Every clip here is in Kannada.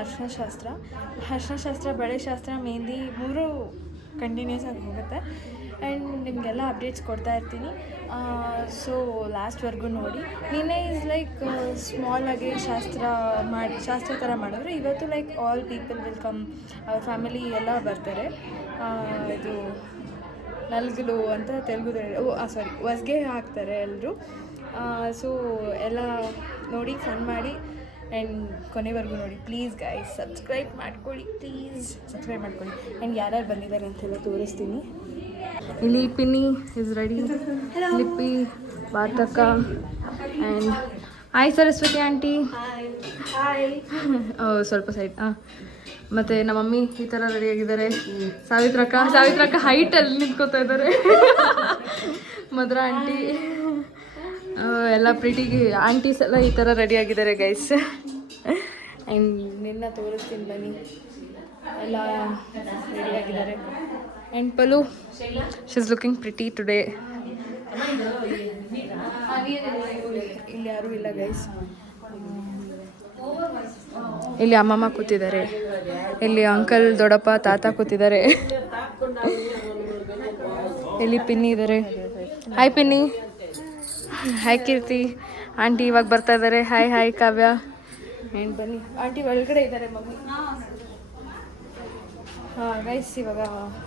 ಅರಿಶಿನ ಶಾಸ್ತ್ರ, ಬಳೆ ಶಾಸ್ತ್ರ, ಮೆಹಂದಿ 3 ಕಂಟಿನ್ಯೂಸ್ ಆಗಿ ಹೋಗುತ್ತೆ. ಆ್ಯಂಡ್ ನಿಮಗೆಲ್ಲ ಅಪ್ಡೇಟ್ಸ್ ಕೊಡ್ತಾ ಇರ್ತೀನಿ. ಸೊ ಲಾಸ್ಟ್ವರೆಗೂ ನೋಡಿ. ನಿನ್ನೆ ಈಸ್ ಲೈಕ್ ಸ್ಮಾಲಾಗಿ ಶಾಸ್ತ್ರ ಥರ ಮಾಡಿದ್ರು. ಇವತ್ತು like all people will come, ಅವ್ರ ಫ್ಯಾಮಿಲಿ ಎಲ್ಲ ಬರ್ತಾರೆ. ಇದು ನಲ್ಗುಲು ಅಂತ ತೆಲುಗುದಲ್ಲಿ ಹೊಸ್ಗೆ ಹಾಕ್ತಾರೆ ಎಲ್ಲರೂ. ಸೊ ಎಲ್ಲ ನೋಡಿ ಫನ್ ಮಾಡಿ ಆ್ಯಂಡ್ ಕೊನೆವರೆಗೂ ನೋಡಿ. ಪ್ಲೀಸ್ ಗೈಸ್ ಸಬ್ಸ್ಕ್ರೈಬ್ ಮಾಡ್ಕೊಳ್ಳಿ, ಆ್ಯಂಡ್ ಯಾರ್ಯಾರು ಬಂದಿದ್ದಾರೆ ಅಂತೆಲ್ಲ ತೋರಿಸ್ತೀನಿ. ಇಲ್ಲಿ ಪಿನ್ನಿ ಇಸ್ ರೆಡಿ, ಲಿಪ್ಪಿ, ಬಾತಕ್ಕ ಆ್ಯಂಡ್ ಹಾಯ್ ಸರಸ್ವತಿ ಆಂಟಿ. ಸ್ವಲ್ಪ ಸೈಡ್. ಮತ್ತು ನಮ್ಮ ಮಮ್ಮಿ ಈ ಥರ ರೆಡಿಯಾಗಿದ್ದಾರೆ. ಸಾವಿತ್ರಕ್ಕ ಹೈಟಲ್ಲಿ ನಿಂತ್ಕೋತಾ ಇದ್ದಾರೆ. ಮಧುರ ಆಂಟಿ ಎಲ್ಲ ಪ್ರೀಟಿಗೆ ಆಂಟೀಸ್ ಎಲ್ಲ ಈ ಥರ ರೆಡಿಯಾಗಿದ್ದಾರೆ ಗೈಸ್. ಆ್ಯಂಡ್ ನಿನ್ನ ತೋರಿಸ್ತೀನಿ ಬನ್ನಿ, ಎಲ್ಲ ರೆಡಿಯಾಗಿದ್ದಾರೆ. And Palu she is looking pretty today. ಇಲ್ಲಿ ಯಾರೂ ಇಲ್ಲ ಗೈಸ್. ಇಲ್ಲಿ ಅಮ್ಮಮ್ಮ ಕೂತಿದ್ದಾರೆ, ಇಲ್ಲಿ ಅಂಕಲ್, ದೊಡ್ಡಪ್ಪ, ತಾತ ಕೂತಿದ್ದಾರೆ. ಇಲ್ಲಿ ಪಿನ್ನಿ ಇದ್ದಾರೆ. ಹಾಯ್ ಪಿನ್ನಿ. ಹಾಯ್ ಕೀರ್ತಿ. ಆಂಟಿ ಇವಾಗ ಬರ್ತಾ ಇದ್ದಾರೆ. Hi Kavya. ಆ್ಯಂಡ್ ಬನ್ನಿ, ಆಂಟಿ ಒಳಗಡೆ ಇದ್ದಾರೆ, ಮಮ್ಮಿ. ಗೈಸ್ ಇವಾಗ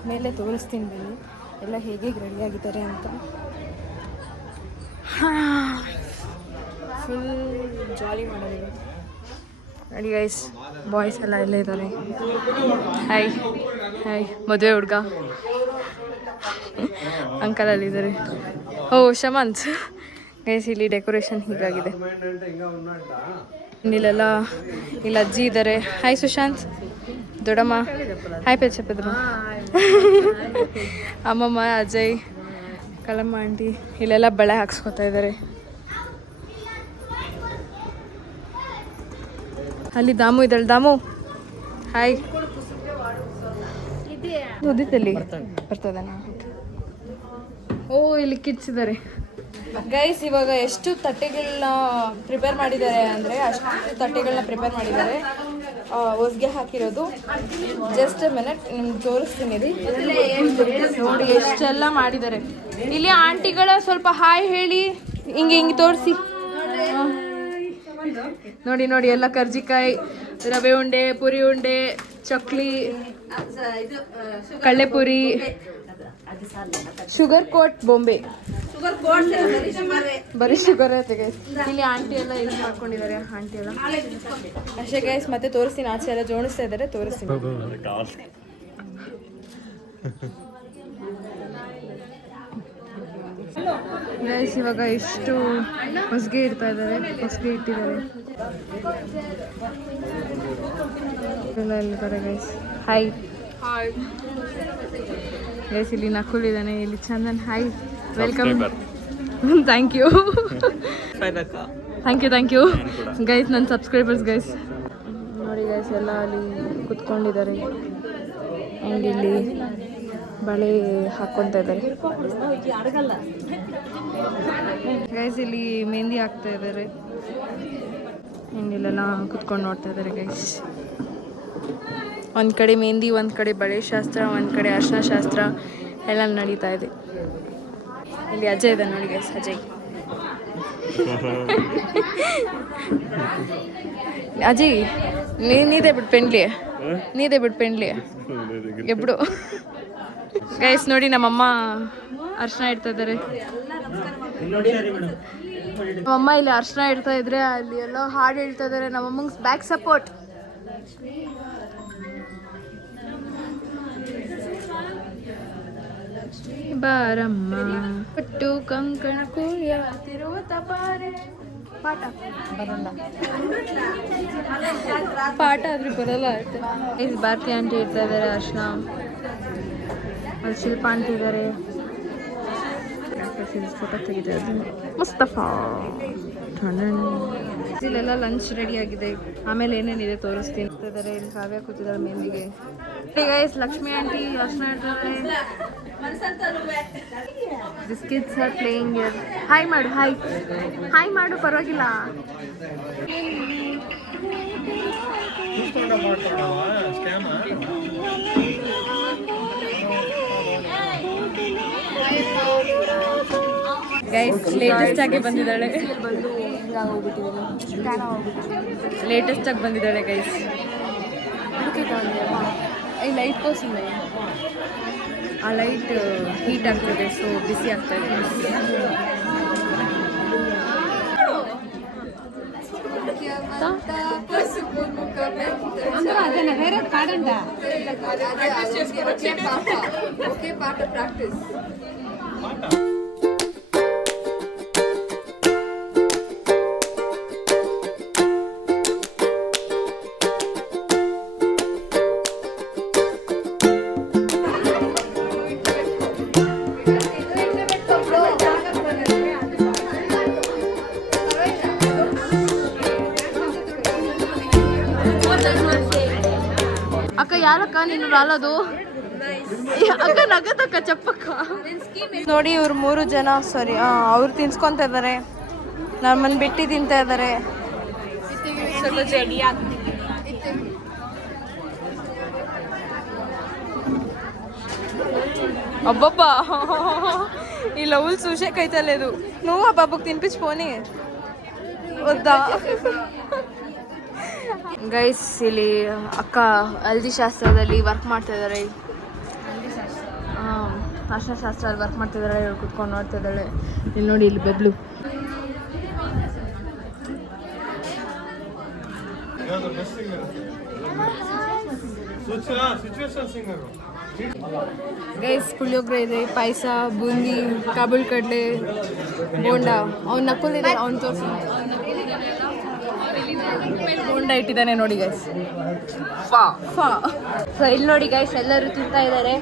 ಮೇಲೆ ತೋರಿಸ್ತೀನಿ ಬನ್ನಿ ಎಲ್ಲ ಹೇಗೆ ರೆಡಿಯಾಗಿದ್ದಾರೆ ಅಂತ. ಫುಲ್ ಜಾಲಿ ಮಾಡೋದಿಲ್ಲ ನೋಡಿ ಗೈಸ್. ಬಾಯ್ಸ್ ಎಲ್ಲ ಇಲ್ಲೇ ಇದ್ದಾರೆ. ಹಾಯ್ ಮದುವೆ ಹುಡುಗ ಅಂಕಲ್ ಅಲ್ಲಿದ್ದಾರೆ. ಶಮಂತ್ ಗೈಸ್. ಇಲ್ಲಿ ಡೆಕೋರೇಷನ್ ಹೀಗಾಗಿದೆ. ಇಲ್ಲೆಲ್ಲ ಇಲ್ಲಿ ಅಜ್ಜಿ ಇದ್ದಾರೆ. ಹಾಯ್ ಸುಶಾಂತ್. ದೊಡ್ಡಮ್ಮ ಹಾಯ್ ಪೆಚ್ಚಪ್ಪದಮ್ಮ. ಅಮ್ಮಮ್ಮ, ಅಜಯ್, ಕಲಮ್ಮ ಆಂಟಿ ಇಲ್ಲೆಲ್ಲ ಬಳೆ ಹಾಕ್ಸ್ಕೊತಾ ಇದ್ದಾರೆ. ಅಲ್ಲಿ ದಾಮು ಇದ್ದಾಳೆ. ದಾಮು ಹಾಯ್. ಉದಿತಲ್ಲಿ ಬರ್ತದಣ್ಣ. ಇಲ್ಲಿ ಕಿಡ್ಸ್ ಇದ್ದಾರೆ ಗೈಸ್. ಇವಾಗ ಎಷ್ಟು ತಟ್ಟೆಗಳನ್ನ ಪ್ರಿಪೇರ್ ಮಾಡಿದ್ದಾರೆ ಅಂದರೆ ಅಷ್ಟು ತಟ್ಟೆಗಳನ್ನ ಪ್ರಿಪೇರ್ ಮಾಡಿದ್ದಾರೆ. ಹೊಸ್ಗೆ ಹಾಕಿರೋದು. ಜಸ್ಟ್ ಮಿನಿಟ್ ನಿಮ್ಗೆ ತೋರಿಸ್ತೀನಿ ರೀ. ನೋಡಿ ಎಷ್ಟೆಲ್ಲ ಮಾಡಿದ್ದಾರೆ. ಇಲ್ಲಿ ಆಂಟಿಗಳ ಸ್ವಲ್ಪ ಹಾಯ್ ಹೇಳಿ, ಹಿಂಗೆ ತೋರಿಸಿ. ನೋಡಿ ಎಲ್ಲ ಕರ್ಜಿಕಾಯಿ, ರವೆ ಉಂಡೆ, ಪುರಿ ಉಂಡೆ, ಚಕ್ಲಿ, ಕಳ್ಳೆಪುರಿ, ಶುಗರ್ ಕೋಟ್ ಬೊಂಬೆ. ಬರೀ ಶುಗರ್ ಐತೆ ಗೈಸ್. ಇಲ್ಲಿ ಆಂಟಿ ಎಲ್ಲ ಯೂಸ್ ಮಾಡ್ಕೊಂಡಿದ್ದಾರೆ. ಆಂಟಿ ಎಲ್ಲ ಅಷ್ಟೇ ಗೈಸ್. ಮತ್ತೆ ತೋರಿಸ್ತೀನಿ, ಆಚೆ ಎಲ್ಲ ಜೋಡಿಸ್ತಾ ಇದ್ದಾರೆ, ತೋರಿಸ್ತೀನಿ ಗೈಸ್. ಇವಾಗ ಎಷ್ಟು ಹೊಸ್ಗೆ ಇಟ್ಟಿದ್ದಾರೆ ಎಲ್ಲ ಇಲ್ಲಿದ್ದಾರೆ ಗೈಸ್. Hi guys. ಇಲ್ಲಿ ನಕುಲ್ ಇದ್ದಾನೆ, ಇಲ್ಲಿ Chandan. Hi, welcome. Thank you guys, ನನ್ನ ಸಬ್ಸ್ಕ್ರೈಬರ್ಸ್ ಗೈಸ್. ನೋಡಿ ಗೈಸ್ ಎಲ್ಲ ಅಲ್ಲಿ ಕುತ್ಕೊಂಡಿದ್ದಾರೆ. ಆ್ಯಂಡ್ ಇಲ್ಲಿ ಬಳೆ ಹಾಕ್ಕೊತಾ ಇದ್ದಾರೆ ಗೈಸ್. ಇಲ್ಲಿ ಮೆಹಂದಿ ಹಾಕ್ತಾ ಇದ್ದಾರೆ. ಆ್ಯಂಡ್ ಇಲ್ಲೆಲ್ಲ ಕುತ್ಕೊಂಡು ನೋಡ್ತಾ ಇದ್ದಾರೆ ಗೈಸ್. ಒಂದು ಕಡೆ ಮೆಹಂದಿ, ಒಂದು ಕಡೆ ಬಳೆ ಶಾಸ್ತ್ರ, ಒಂದು ಕಡೆ ಅರಿಶಿನ ಶಾಸ್ತ್ರ ಎಲ್ಲ ನಡೀತಾ ಇದೆ. ಇಲ್ಲಿ ಅಜಯ್ ಇದೆ ನೋಡಿ ಗೈಸ್. ಅಜಯ್ ನೀದೇ ಬಿಟ್ಟು ಪೆಂಡ್ಲಿ ಎಬ್ಡು ಗೈಸ್. ನೋಡಿ ನಮ್ಮಮ್ಮ ಅರಿಶಿನ ಇಡ್ತಾ ಇದ್ದಾರೆ. ನಮ್ಮಮ್ಮ ಇಲ್ಲಿ ಅರಿಶಿನ ಇಡ್ತಾ ಇದ್ರೆ ಅಲ್ಲಿ ಎಲ್ಲ ಹಾಡು ಹೇಳ್ತಾ ಇದ್ದಾರೆ. ನಮ್ಮಮ್ಮಂಗೆ ಬ್ಯಾಕ್ ಸಪೋರ್ಟ್. ಬಾರಮ್ಮ ಪಟ್ಟು ಕಂಕಣ ಕುಯ್ಯಾತಿರುವ ತಪಾರೆ. ಪಾಠ ಆದ್ರೆ ಬರಲ್ಲ. ಆಯ್ತು ಭಾರತಿ ಆಂಟಿ ಇರ್ತಾ ಇದ್ದಾರೆ. ಅರ್ಶನ ಅಲ್ಲಿ ಶಿಲ್ಪ ಆಂಟಿ ಇದ್ದಾರೆ. ಫೋಟೋ ತೆಗಿತಾ ಇದ್ದೀನಿ. ಮುಸ್ತಫಾ ಇಲ್ಲೆಲ್ಲ ಲಂಚ್ ರೆಡಿ ಆಗಿದೆ. ಆಮೇಲೆ ಏನೇನಿದೆ ತೋರಿಸ್ತೀನಿ. ಇಲ್ಲಿ ಕಾವ್ಯ ಕೂತಿದ್ದಾರೆ ಮೆಹಂದಿಗೆ. ಗೈಸ್ ಲಕ್ಷ್ಮಿ ಆಂಟಿ ಅರ್ಶನ ಇಡ್ತಾರೆ. This kids are playing here. Hi ಮಾಡು ಪರವಾಗಿಲ್ಲ. ಗೈಸ್ ಲೇಟೆಸ್ಟ್ ಆಗಿ ಬಂದಿದ್ದಾಳೆ, ಲೇಟೆಸ್ಟ್ ಆಗಿ ಬಂದಿದ್ದಾಳೆ ಗೈಸ್. ಈ ಲೈಟ್ ಕೋಸಿಂದ ಆ ಲೈಟ್ ಹೀಟ್ ಆಗ್ತದೆ, ಸೊ ಬಿಸಿ ಆಗ್ತಾ ಇದೆ. ಅಕ್ಕ ಯಾರಕ್ಕ ನೀನು ರಾಲೋದು? ಅಕ್ಕ ನಗದಕ್ಕ ಚಪ್ಪಕ್ಕ. ನೋಡಿ ಇವ್ರು 3 ಜನ, ಸಾರಿ ಅವ್ರು ತಿನ್ಸ್ಕೊಂತ ಇದ್ದಾರೆ, ನಮ್ಮನ್ನು ಬಿಟ್ಟು ತಿಂತಾ ಇದ್ದಾರೆ. ಅಬ್ಬಬ್ಬ ಇಲ್ಲ ಹುಲ್ ಸೂಸೆ ಕೈತಲ್ಲೇದು ನೋವು ಬಾಬುಗೆ ತಿನ್ಪಿಸ್ಪೋನಿ ಒದ್ದಾ. ಗೈಸ್ ಇಲ್ಲಿ ಅಕ್ಕ ಹಲ್ದಿ ಶಾಸ್ತ್ರದಲ್ಲಿ ವರ್ಕ್ ಮಾಡ್ತಾ ಇದ್ದಾರೆ, ಅರ್ಶನಶಾಸ್ತ್ರದಲ್ಲಿ ವರ್ಕ್ ಮಾಡ್ತಿದ್ದಾಳೆ, ಇವಳು ಕುತ್ಕೊಂಡು ನೋಡ್ತಾ ಇದ್ದಾಳೆ. ಇಲ್ಲಿ ನೋಡಿ ಇಲ್ಲಿ ಬಬ್ಲು. ಗೈಸ್ ಪುಳಿಯೋಗರೆ ಇದೆ, ಪಾಯಸ, ಬೂಂದಿ, ಕಾಬೂಲ್ ಕಡಲೆ, ಬೋಂಡ. ಅವ್ನು ನಕ್ಕುಲಿದೆ, ಅವ್ನು ತೋರಿಸಿ. ಬೋಂಡ ಇಟ್ಟಿದ್ದಾನೆ ನೋಡಿ ಗೈಸ್. ಸೊ ಇಲ್ಲಿ ನೋಡಿ ಗೈಸ್ ಎಲ್ಲರೂ ತಿಂತಾ ಇದ್ದಾರೆ.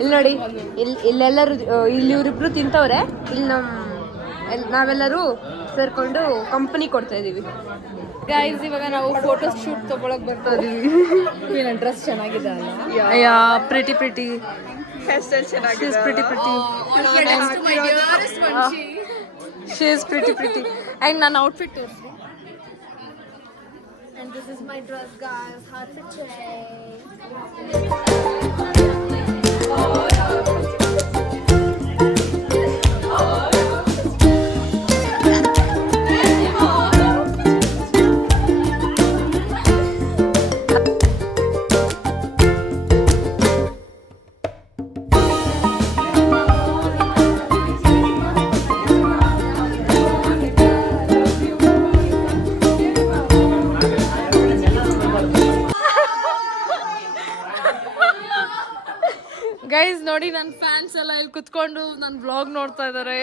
ಇಲ್ಲಿ ನೋಡಿ ಇಲ್ಲೆಲ್ಲರೂ ಇಲ್ಲಿ ಇವರಿಬ್ರು ತಿಂತವ್ರೆ, ಇಲ್ಲಿ ನಾವೆಲ್ಲರೂ ಸೇರ್ಕೊಂಡು ಕಂಪನಿ ಕೊಡ್ತಾ ಇದೀವಿ ಗೈಸ್. ಇವಾಗ ನಾವು ಫೋಟೋ ಶೂಟ್ ತಗೊಳಕ್ ಬರ್ತಾ ಇದೀವಿ. ನನ್ನ ಡ್ರೆಸ್ ಚೆನ್ನಾಗಿದೆ ಅಲ್ಲ? ಅಯ್ಯ ಪ್ರಿಟಿ ಹೇರ್ ಸ್ಟೈಲ್ ಚೆನ್ನಾಗಿದೆ, pretty she is pretty and ನನ್ನ ಔಟ್ಫಿಟ್ ತೋರಿಸಿ. And this is my dress guys, hard to change. Guys ನೋಡಿ ನನ್ನ ಫ್ಯಾನ್ಸ್ ಎಲ್ಲ ಇಲ್ಲಿ ಕುತ್ಕೊಂಡು ನನ್ನ ವ್ಲಾಗ್ ನೋಡ್ತಾ ಇದ್ದಾರೆ.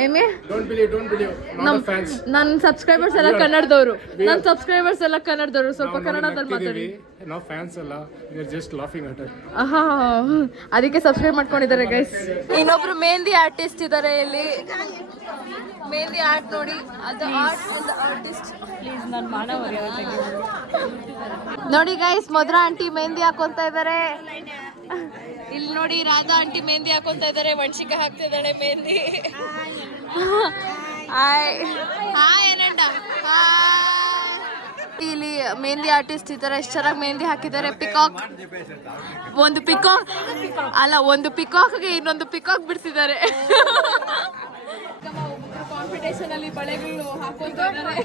ಏನೇ ನನ್ನ ಸಬ್ಸ್ಕ್ರೈಬರ್ಸ್ ಎಲ್ಲ ಕನ್ನಡದವರು, ಸ್ವಲ್ಪ ಕನ್ನಡದಲ್ಲಿ ಮಾತಾಡಿ. ಅದಕ್ಕೆ ಸಬ್ಸ್ಕ್ರೈಬ್ ಮಾಡ್ಕೊಂಡಿದ್ದಾರೆ ಗೈಸ್. ಇನ್ನೊಬ್ರು ಮೆಹಂದಿ ಆರ್ಟಿಸ್ಟ್ ಇದ್ದಾರೆ ಇಲ್ಲಿ, ಮೆಹಂದಿ ಆರ್ಟ್ ನೋಡಿ. ಅದು ಆರ್ಟಿಸ್ಟ್ ಪ್ಲೀಸ್ ನನ್ನ ಮಾನವರಿ ನೋಡಿ ಗೈಸ್. ಮಧುರಾ ಆಂಟಿ ಮೆಹಂದಿ ಹಾಕೊಂತ ಇದ್ದಾರೆ. ಇಲ್ಲಿ ನೋಡಿ ರಾಧಾ ಆಂಟಿ ಮೆಹಂದಿ ಹಾಕೊಂತ ಇದ್ದಾರೆ, ವಂಶಿಕ ಹಾಕ್ತಾ ಇದ್ದಾಳೆ ಮೆಹಂದಿ. ಏನಂಡ ಇಲ್ಲಿ ಮೆಹಂದಿ ಆರ್ಟಿಸ್ಟ್ ಇದ್ದಾರೆ, ಎಷ್ಟು ಚೆನ್ನಾಗಿ ಮೆಹಂದಿ ಹಾಕಿದ್ದಾರೆ. ಒಂದು ಪಿಕಾಕ್ಗೆ ಇನ್ನೊಂದು ಪಿಕಾಕ್ ಬಿಡಿಸಿದ್ದಾರೆ. ಕಾಂಪಿಟೇಷನ್ ಅಲ್ಲಿ ಬಳೆಗಳು ಹಾಕೊಂತ ಇದ್ದಾರೆ.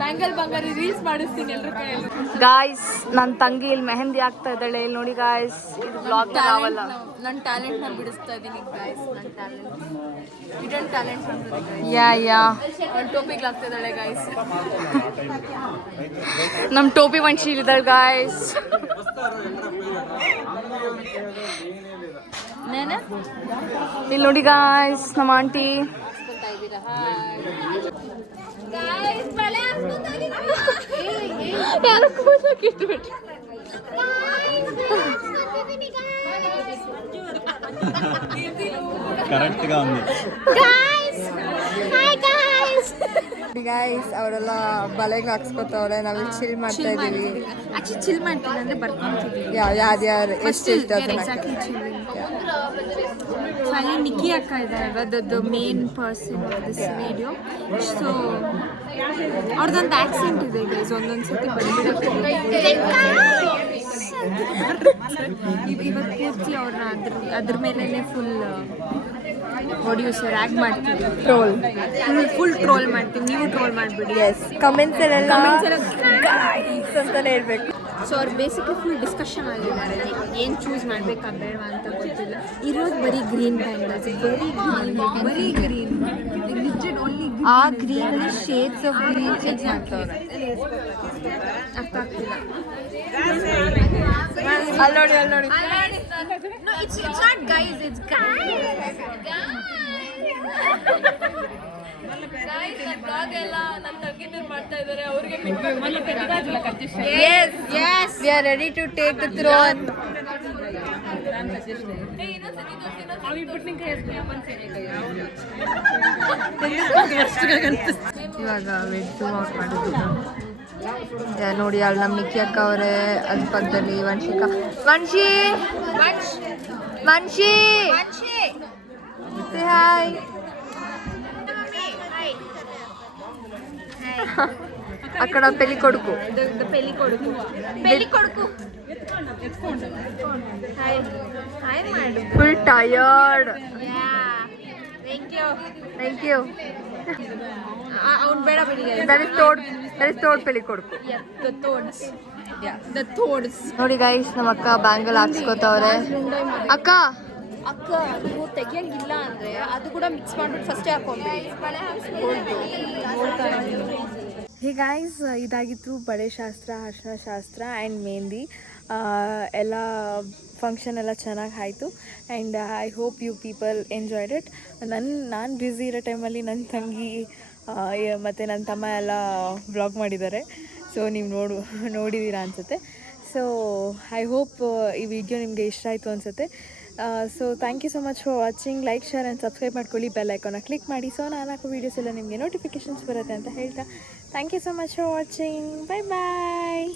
ಬ್ಯಾಂಗಲ್ ಬಂಗಾರಿ ರೀಲ್ಸ್ ಮಾಡಿಸ್ತೀನಿ ಎಲ್ರ ಕೈಯಲ್ಲಿ. ಗಾಯ್ಸ್ ನನ್ನ ತಂಗಿ ಇಲ್ಲಿ ಮೆಹಂದಿ ಹಾಕ್ತಾ ಇದ್ದಾಳೆ, ಇಲ್ಲಿ ನೋಡಿ ಗಾಯ್ಸ್. ಇದು ಬ್ಲಾಗ್ ನಾವಲ್ಲ, ನನ್ನ ಟ್ಯಾಲೆಂಟ್ ನ ಬಿಡಿಸ್ತಾ ಇದ್ದೀನಿ ಗಾಯ್ಸ್. ನನ್ನ ಟ್ಯಾಲೆಂಟ್ ಯಾ ಟೋಪಿಗೆ ಹಾಕ್ತಾ ಇದ್ದಾಳೆ ಗಾಯ್ಸ್. ನಮ್ಮ ಟೋಪಿ ವಂಶಿ ಇದ್ದಾಳೆ ಗಾಯ್ಸ್. ಇಲ್ಲಿ ನೋಡಿ ಗಾಯ್ಸ್ ನಮ್ಮ ಆಂಟಿ. ಯಾರು ಕೂದಲಿಟ್ಬಿಟ್ರು. కరెక్ట్గా ఉంది ಗೈಸ್ ಅವರೆಲ್ಲ ಬಲೆಗೆ ಹಾಕ್ಸ್ಕೊತವ್ರೆ, ನಾವು ಚಿಲ್ ಮಾಡ್ತಾ ಇದೀವಿ. ಚಿಲ್ ಮಾಡ್ತೀವಿ ಅಂದ್ರೆ ಬರ್ಕೊಂತೀವಿ. ಯಾರ್ಯಾರು ಎಷ್ಟು ಸೊ ಅಲ್ಲಿ ನಿಕ್ಕಿ ಅಕ್ಕ ಇದ್ದಾರೆ the main person of this video. So ಅವ್ರದ್ದೊಂದು ಆಕ್ಸೆಂಟ್ ಇದೆ ಗೈಸ್, ಒಂದೊಂದು ಸತಿ ಬಂದ್ಬಿಡುತ್ತೆ. ಇವತ್ತು ಪೂರ್ತಿ ಅವ್ರನ್ನ ಅದ್ರ ಮೇಲೇ ಫುಲ್ ಪ್ರೊಡ್ಯೂಸರ್ ಆ್ಯಕ್ಟ್ ಮಾಡ್ತೀವಿ, ಫುಲ್ ಟ್ರೋಲ್ ಮಾಡ್ತೀವಿ. ನೀವು ಟ್ರೋಲ್ ಮಾಡಿಬಿಡಿ. ಎಸ್, ಕಮೆಂಟ್ಸಲ್ಲೆಲ್ಲ ಅಂತಲೇ ಹೇಳ್ಬೇಕು. ಸೊ ಅವ್ರು ಬೇಸಿಕ್ಲಿ ಫುಲ್ ಡಿಸ್ಕಷನ್ ಆಗಿದ್ದಾರೆ, ಏನು ಚೂಸ್ ಮಾಡಬೇಕಾ ಬೇಡವಾ ಅಂತ ಗೊತ್ತಿಲ್ಲ. ಇರೋದು ಬರೀ ಗ್ರೀನ್ ಬ್ಯಾಂಗಲ್ಸ್, ಬರೀ ಗ್ರೀನ್ ಆ ಗ್ರೀನಲ್ಲಿ ಶೇಡ್ಸ್ ಆಫ್ ಗ್ರೀನ್ ಚೇಂಜ್ ಮಾಡ್ತಾರೆ, ಅರ್ಥ ಆಗ್ತಿಲ್ಲ. ಅಲ್ಲಿ ನೋಡಿ No, it's not guys, it's guys. Yes, we are ready to take the throne. ಇವಾಗ ವೆಜ್ ವಾಕ್ ಮಾಡಿದ್ರು. ನೋಡಿ ಅಲ್ಲಿ ನಮ್ಮ ನಿಕ್ಕಿ ಅಕ್ಕ ಅವರೇ, ಅದ್ರ ಪಕ್ಕದಲ್ಲಿ ವಂಶಿ ಹಾಯ್. అక్కడ పెళ్లి కొడుకు full tired. Thank you. That is తోడ్ పెళ్లి కొడుకు. ನೋಡಿ ಗೈಸ್, ನಮ್ಮ ಅಕ್ಕ ಬ್ಯಾಂಗಲ್ ಹಾಕ್ಸ್ಕೊತವ್ರೆ. ಅಕ್ಕ ನೀವು ತೆಗಿಯಂಗಿಲ್ಲ ಅಂದರೆ ಅದು ಕೂಡ ಮಿಕ್ಸ್ ಮಾಡ್ಬಿಟ್ಟು ಫಸ್ಟೇ ಹಾಕೊಂಡ್ಬಿಡಿ. ಹೇ ಗೈಸ್, ಇದಾಗಿತ್ತು ಬಳೆ ಶಾಸ್ತ್ರ, ಅರಿಶಿನ ಶಾಸ್ತ್ರ ಆ್ಯಂಡ್ ಮೆಹಂದಿ. ಎಲ್ಲ ಫಂಕ್ಷನ್ ಎಲ್ಲ ಚೆನ್ನಾಗಿ ಆಯಿತು and I hope you people enjoyed it. ನಾನು ಬ್ಯುಸಿ ಇರೋ ಟೈಮಲ್ಲಿ ನನ್ನ ತಂಗಿ ಮತ್ತು ನನ್ನ ತಮ್ಮ ಎಲ್ಲ ವ್ಲಾಗ್ ಮಾಡಿದ್ದಾರೆ. ಸೊ ನೀವು ನೋಡಿದ್ದೀರಾ ಅನಿಸುತ್ತೆ. ಸೊ ಐ ಹೋಪ್ ಈ ವಿಡಿಯೋ ನಿಮಗೆ ಇಷ್ಟ ಆಯಿತು ಅನಿಸುತ್ತೆ. So thank you so much for watching. Like, share and subscribe ಮಾಡ್ಕೊಳ್ಳಿ, ಬೆಲ್ ಐಕಾನ ಕ್ಲಿಕ್ ಮಾಡಿ. ಸೊ ನಾನು ಹಾಕೋ ವೀಡಿಯೋಸ್ ಎಲ್ಲ ನಿಮಗೆ ನೋಟಿಫಿಕೇಷನ್ಸ್ ಬರುತ್ತೆ ಅಂತ ಹೇಳ್ತಾ thank you so much for watching. Bye bye.